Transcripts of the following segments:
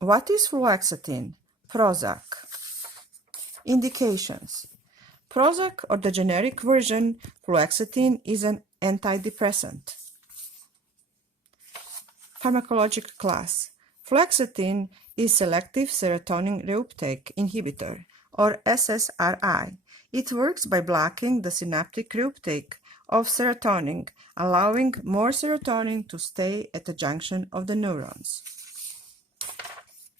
What is fluoxetine? Prozac. Indications. Prozac, or the generic version, fluoxetine, is an antidepressant. Pharmacologic class. Fluoxetine is selective serotonin reuptake inhibitor, or SSRI. It works by blocking the synaptic reuptake of serotonin, allowing more serotonin to stay at the junction of the neurons.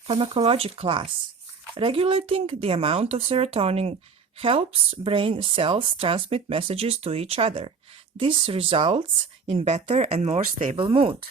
Pharmacologic class. Regulating the amount of serotonin helps brain cells transmit messages to each other. This results in better and more stable mood.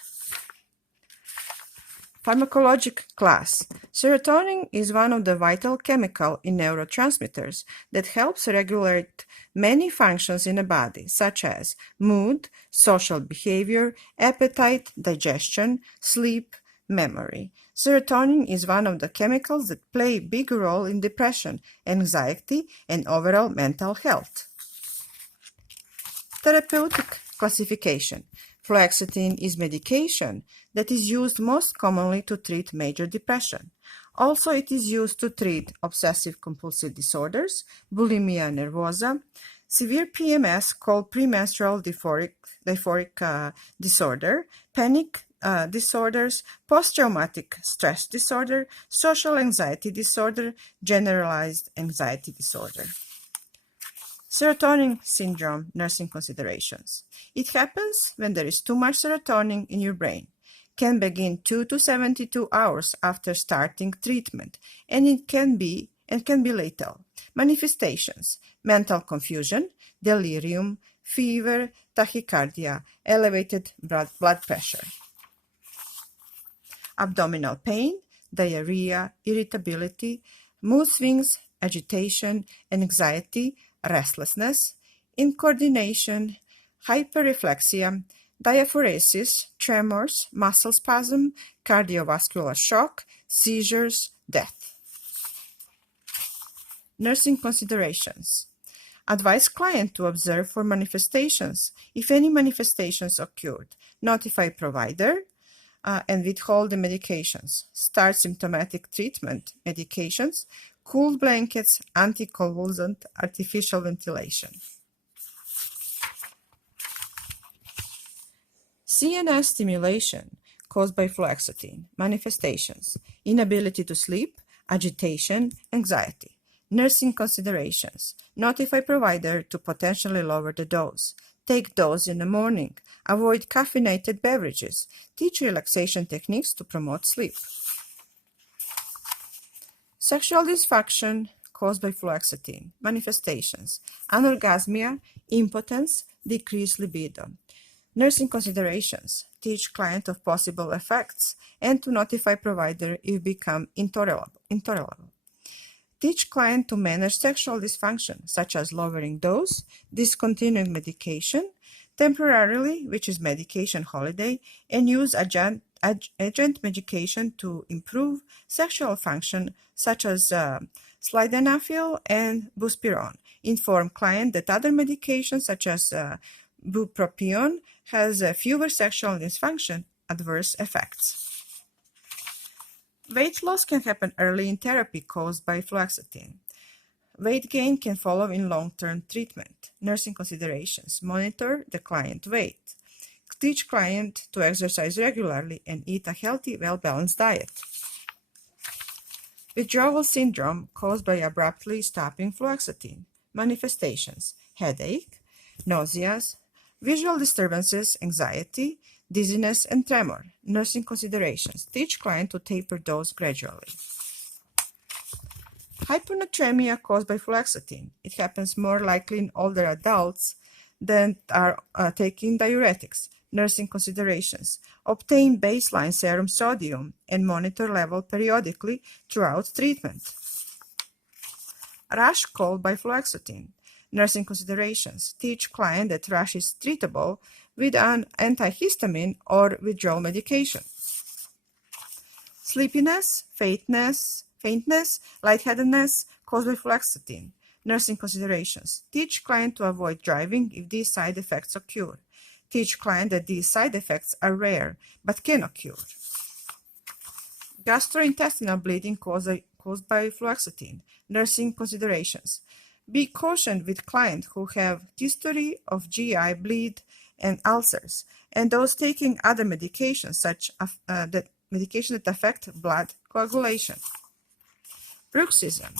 Pharmacologic class. Serotonin is one of the vital chemicals in neurotransmitters that helps regulate many functions in the body, such as mood, social behavior, appetite, digestion, sleep, memory. Serotonin is one of the chemicals that play a big role in depression, anxiety, and overall mental health. Therapeutic classification. Fluoxetine is medication that is used most commonly to treat major depression. Also, it is used to treat obsessive-compulsive disorders, bulimia nervosa, severe PMS called premenstrual dysphoric disorder, panic disorders, post-traumatic stress disorder, social anxiety disorder, generalized anxiety disorder. Serotonin syndrome nursing considerations. It happens when there is too much serotonin in your brain. Can begin 2 to 72 hours after starting treatment, and it can be lethal. Manifestations: mental confusion, delirium, fever, tachycardia, elevated blood pressure. Abdominal pain, diarrhea, irritability, mood swings, agitation, anxiety, restlessness, incoordination, hyperreflexia, diaphoresis, tremors, muscle spasm, cardiovascular shock, seizures, death. Nursing considerations. Advise client to observe for manifestations. If any manifestations occurred, notify provider and withhold the medications. Start symptomatic treatment medications, cool blankets, anticonvulsant, artificial ventilation. CNS stimulation caused by fluoxetine. Manifestations: inability to sleep, agitation, anxiety. Nursing considerations: notify provider to potentially lower the dose. Take dose in the morning. Avoid caffeinated beverages. Teach relaxation techniques to promote sleep. Sexual dysfunction caused by fluoxetine. Manifestations: anorgasmia, impotence, decreased libido. Nursing considerations: teach client of possible effects and to notify provider if become intolerable. Teach client to manage sexual dysfunction, such as lowering dose, discontinuing medication temporarily, which is medication holiday, and use adjunct medication to improve sexual function, such as sildenafil and buspirone. Inform client that other medications, such as bupropion, has fewer sexual dysfunction adverse effects. Weight loss can happen early in therapy caused by fluoxetine. Weight gain can follow in long-term treatment. Nursing considerations: monitor the client weight. Teach client to exercise regularly and eat a healthy, well-balanced diet. Withdrawal syndrome caused by abruptly stopping fluoxetine. Manifestations: headache, nausea, visual disturbances, anxiety, dizziness, and tremor. Nursing considerations: teach client to taper dose gradually. Hyponatremia caused by fluoxetine. It happens more likely in older adults that are taking diuretics. Nursing considerations: obtain baseline serum sodium and monitor level periodically throughout treatment. Rash caused by fluoxetine. Nursing considerations: teach client that rash is treatable with an antihistamine or withdrawal medication. Sleepiness, faintness, lightheadedness caused by fluoxetine. Nursing considerations: teach client to avoid driving if these side effects occur. Teach client that these side effects are rare but can occur. Gastrointestinal bleeding caused by fluoxetine. Nursing considerations. Be cautioned with clients who have history of GI bleed and ulcers, and those taking other medications such that affect blood coagulation. Bruxism.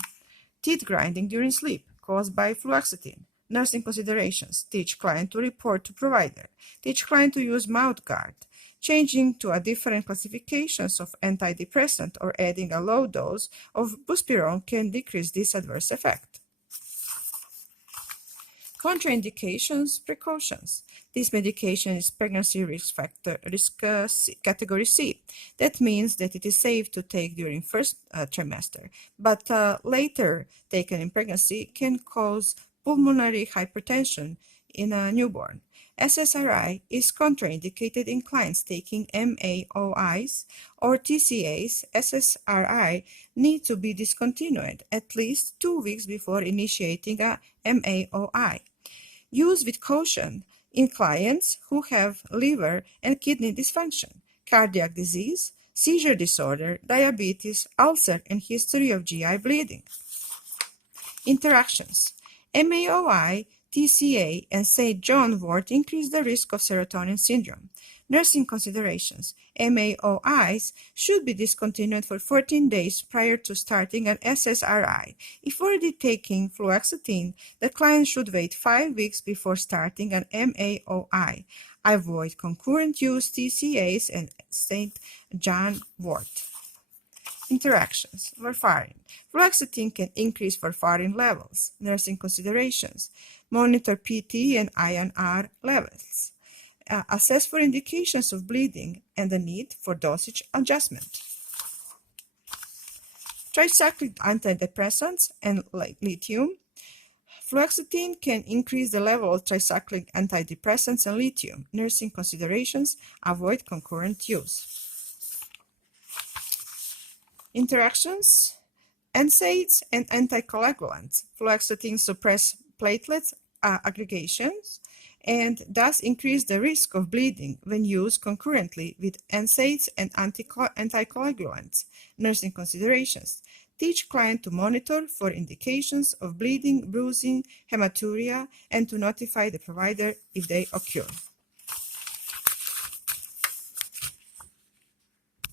Teeth grinding during sleep caused by fluoxetine. Nursing considerations. Teach client to report to provider. Teach client to use mouth guard. Changing to a different classifications of antidepressant or adding a low dose of buspirone can decrease this adverse effect. Contraindications, precautions. This medication is pregnancy category C. That means that it is safe to take during first trimester, but later taken in pregnancy can cause pulmonary hypertension in a newborn. SSRI is contraindicated in clients taking MAOIs or TCAs. SSRI need to be discontinued at least 2 weeks before initiating a MAOI. Use with caution in clients who have liver and kidney dysfunction, cardiac disease, seizure disorder, diabetes, ulcer, and history of GI bleeding. Interactions. MAOI, TCA, and St. John wort increase the risk of serotonin syndrome. Nursing considerations. MAOIs should be discontinued for 14 days prior to starting an SSRI. If already taking fluoxetine, the client should wait 5 weeks before starting an MAOI. Avoid concurrent use TCAs and St. John wort. Interactions. Warfarin. Fluoxetine can increase warfarin levels. Nursing considerations. Monitor PT and INR levels. Assess for indications of bleeding and the need for dosage adjustment. Tricyclic antidepressants and lithium. Fluoxetine can increase the level of tricyclic antidepressants and lithium. Nursing considerations. Avoid concurrent use. Interactions. NSAIDs and anticoagulants. Fluoxetine suppress platelet aggregations and thus increase the risk of bleeding when used concurrently with NSAIDs and anticoagulants. Nursing considerations. Teach client to monitor for indications of bleeding, bruising, hematuria, and to notify the provider if they occur.